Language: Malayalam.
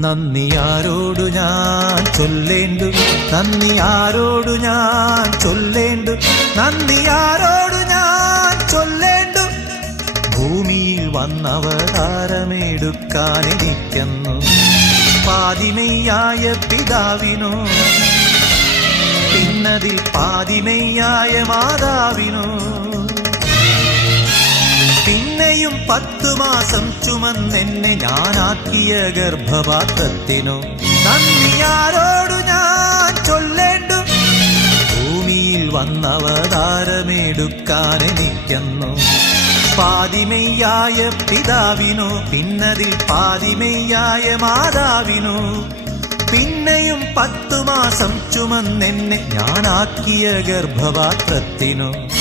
നന്ദി ആരോടു ഞാൻ ചൊല്ലേണ്ടു. നന്ദി ആരോടു ഞാൻ ചൊല്ലേണ്ടു. നന്ദി ആരോടു ഞാൻ ചൊല്ലേണ്ടു. ഭൂമിയിൽ വന്നവതാരമെടുക്കാൻ എനിക്കുന്നു പാതിമയ്യായ പിതാവിനോ. പിന്നതിൽ പാതിമയ്യായ മാതാവിനോ. പിന്നെയും പത്തു മാസം ചുമന്നെന്നെ ഞാനാക്കിയ ഗർഭപാത്രത്തിനു. നന്ദിയാരോടു ഞാൻ ചൊല്ലേണ്ടു? ഭൂമിയിൽ വന്നവതാരമെടുക്കാൻ എനിക്കുന്നു പാതിമയ്യായ പിതാവിനോ പിന്നതിൽ പാതിമയ്യായ മാതാവിനോ. പിന്നെയും പത്തു മാസം ചുമന്നെന്നെ ഞാനാക്കിയ ഗർഭപാത്രത്തിനു.